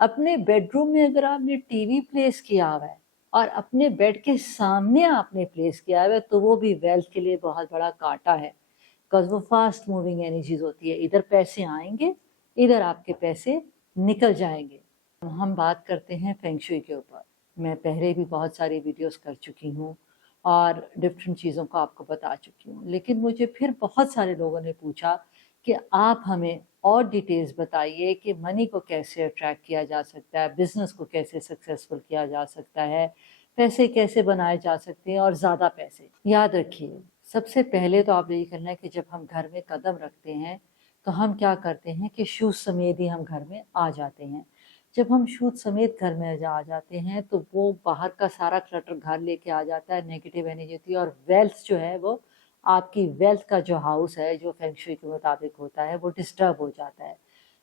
अपने बेडरूम में अगर आपने टीवी प्लेस किया हुआ है और अपने बेड के सामने आपने प्लेस किया हुआ है तो वो भी वेल्थ के लिए बहुत बड़ा कांटा है, बिकॉज वो फास्ट मूविंग एनर्जीज होती है। इधर पैसे आएंगे, इधर आपके पैसे निकल जाएंगे। हम बात करते हैं फेंगशुई के ऊपर। मैं पहले भी बहुत सारी वीडियोस कर चुकी हूँ और डिफरेंट चीज़ों को आपको बता चुकी हूँ, लेकिन मुझे फिर बहुत सारे लोगों ने पूछा कि आप हमें और डिटेल्स बताइए कि मनी को कैसे अट्रैक्ट किया जा सकता है, बिजनेस को कैसे सक्सेसफुल किया जा सकता है, पैसे कैसे बनाए जा सकते हैं और ज़्यादा पैसे। याद रखिए, सबसे पहले तो आप यही करना है कि जब हम घर में कदम रखते हैं तो हम क्या करते हैं कि शूज समेत ही हम घर में आ जाते हैं। जब हम शूज समेत घर में आ जाते हैं तो वो बाहर का सारा क्लटर घर लेके आ जाता है, नेगेटिव एनर्जी होती है और वेल्थ जो है वो आपकी वेल्थ का जो हाउस है जो फेंगशुई के मुताबिक होता है वो डिस्टर्ब हो जाता है।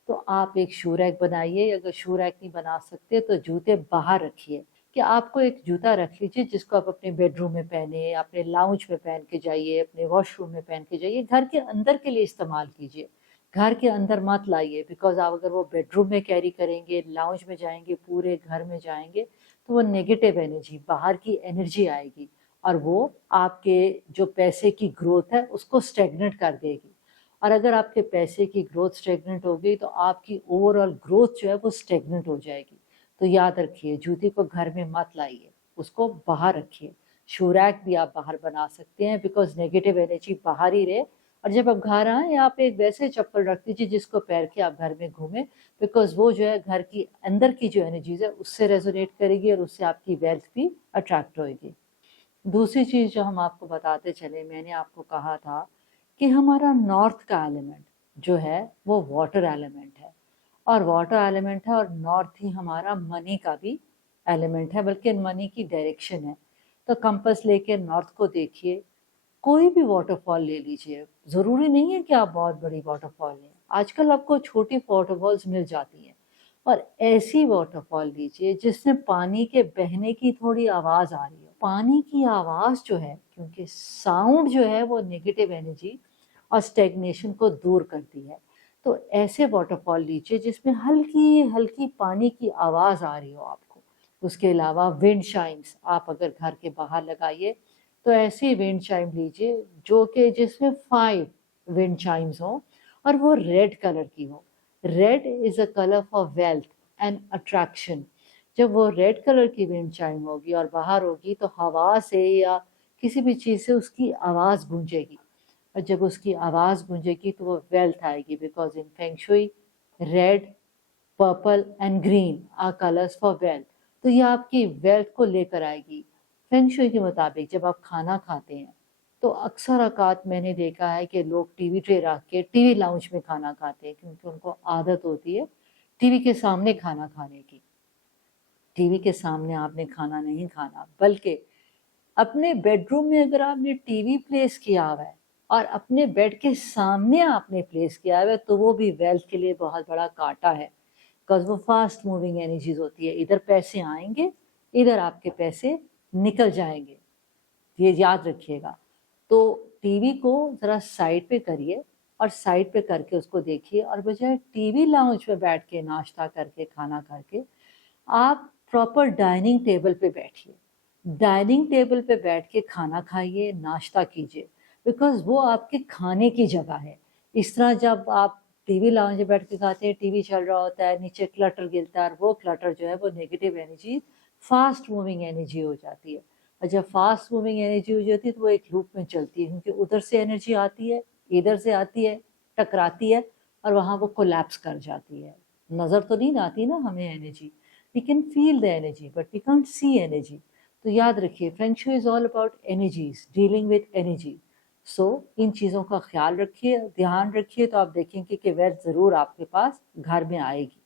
तो आप एक शू रैक बनाइए, अगर शू रैक नहीं बना सकते तो जूते बाहर रखिए। कि आपको एक जूता रख लीजिए जिसको आप अपने बेडरूम में पहने, अपने लाउंज में पहन के जाइए, अपने वॉशरूम में पहन के जाइए, घर के अंदर के लिए इस्तेमाल कीजिए, घर के अंदर मत लाइए। बिकॉज आप अगर वो बेडरूम में कैरी करेंगे, लाउंज में जाएंगे, पूरे घर में जाएंगे तो वो नेगेटिव एनर्जी, बाहर की एनर्जी आएगी और वो आपके जो पैसे की ग्रोथ है उसको स्टेगनेट कर देगी। और अगर आपके पैसे की ग्रोथ स्टेगनेट हो गई तो आपकी ओवरऑल ग्रोथ जो है वो स्टेगनेट हो जाएगी। तो याद रखिए, जूती को घर में मत लाइए, उसको बाहर रखिए। शू रैक भी आप बाहर बना सकते हैं बिकॉज नेगेटिव एनर्जी बाहर ही रहे। और जब आप घर आए आप एक वैसे चप्पल रख दीजिए जिसको पैर के आप घर में घूमें, बिकॉज वो जो है घर की अंदर की जो एनर्जीज है उससे रेजोनेट करेगी और उससे आपकी वेल्थ भी अट्रैक्ट होगी। दूसरी चीज़ जो हम आपको बताते चले, मैंने आपको कहा था कि हमारा नॉर्थ का एलिमेंट जो है वो वाटर एलिमेंट है, और वाटर एलिमेंट है और नॉर्थ ही हमारा मनी का भी एलिमेंट है, बल्कि मनी की डायरेक्शन है। तो कंपास लेके नॉर्थ को देखिए, कोई भी वाटरफॉल ले लीजिए, ज़रूरी नहीं है कि आप बहुत बड़ी वाटरफॉल लें, आजकल आपको छोटी वाटरफॉल्स मिल जाती हैं। और ऐसी वाटरफॉल लीजिए जिसमें पानी के बहने की थोड़ी आवाज़ आ रही हो। पानी की आवाज़ जो है, क्योंकि साउंड जो है वो नेगेटिव एनर्जी और स्टेगनेशन को दूर करती है, तो ऐसे वाटरफॉल लीजिए जिसमें हल्की हल्की पानी की आवाज़ आ रही हो आपको। उसके अलावा विंड चाइम्स आप अगर घर के बाहर लगाइए, तो ऐसी विंड चाइम लीजिए जो कि जिसमें 5 विंड चाइम्स हो और वो रेड कलर की हो। Red is a colour for wealth and attraction. जब वो रेड कलर की विंड चाइम होगी और बाहर होगी तो हवा से या किसी भी चीज़ से उसकी आवाज़ गूंजेगी, और जब उसकी आवाज़ गूंजेगी तो वो वेल्थ आएगी। Because in feng shui red, purple and green are colours for wealth. तो ये आपकी वेल्थ को लेकर आएगी। फेंगशुई के मुताबिक जब आप खाना खाते हैं तो अक्सर औकात मैंने देखा है कि लोग टीवी ट्रे रख के टीवी लाउंज में खाना खाते हैं, क्योंकि उनको आदत होती है टीवी के सामने खाना खाने की। टीवी के सामने आपने खाना नहीं खाना, बल्कि अपने बेडरूम में अगर आपने टीवी प्लेस किया हुआ है और अपने बेड के सामने आपने प्लेस किया हुआ है तो वो भी वेल्थ के लिए बहुत बड़ा कांटा है, बिकॉज वो फास्ट मूविंग एनर्जीज होती है। इधर पैसे आएंगे, इधर आपके पैसे निकल जाएंगे, ये याद रखिएगा। तो टीवी को ज़रा साइड पे करिए और साइड पे करके उसको देखिए, और बजाय टीवी लाउंज में बैठ के नाश्ता करके खाना करके आप प्रॉपर डाइनिंग टेबल पे बैठिए। डाइनिंग टेबल पे बैठ के खाना खाइए, नाश्ता कीजिए, बिकॉज वो आपके खाने की जगह है। इस तरह जब आप टीवी लाउंज में बैठ के खाते हैं, टीवी चल रहा होता है, नीचे क्लटर गिरता है और वो क्लटर जो है वो negative energy, fast moving energy हो जाती है। और जब फास्ट मूविंग एनर्जी हो जाती है तो वो एक लूप में चलती है, क्योंकि उधर से एनर्जी आती है, इधर से आती है, टकराती है और वहाँ वो कोलैप्स कर जाती है। नज़र तो नहीं आती ना हमें energy, we can feel the energy but we can't see energy. तो याद रखिए, feng shui is all about energies, dealing with energy. So इन चीज़ों का ख्याल रखिए, ध्यान रखिए, तो आप देखेंगे कि वेल्थ ज़रूर आपके पास घर में आएगी।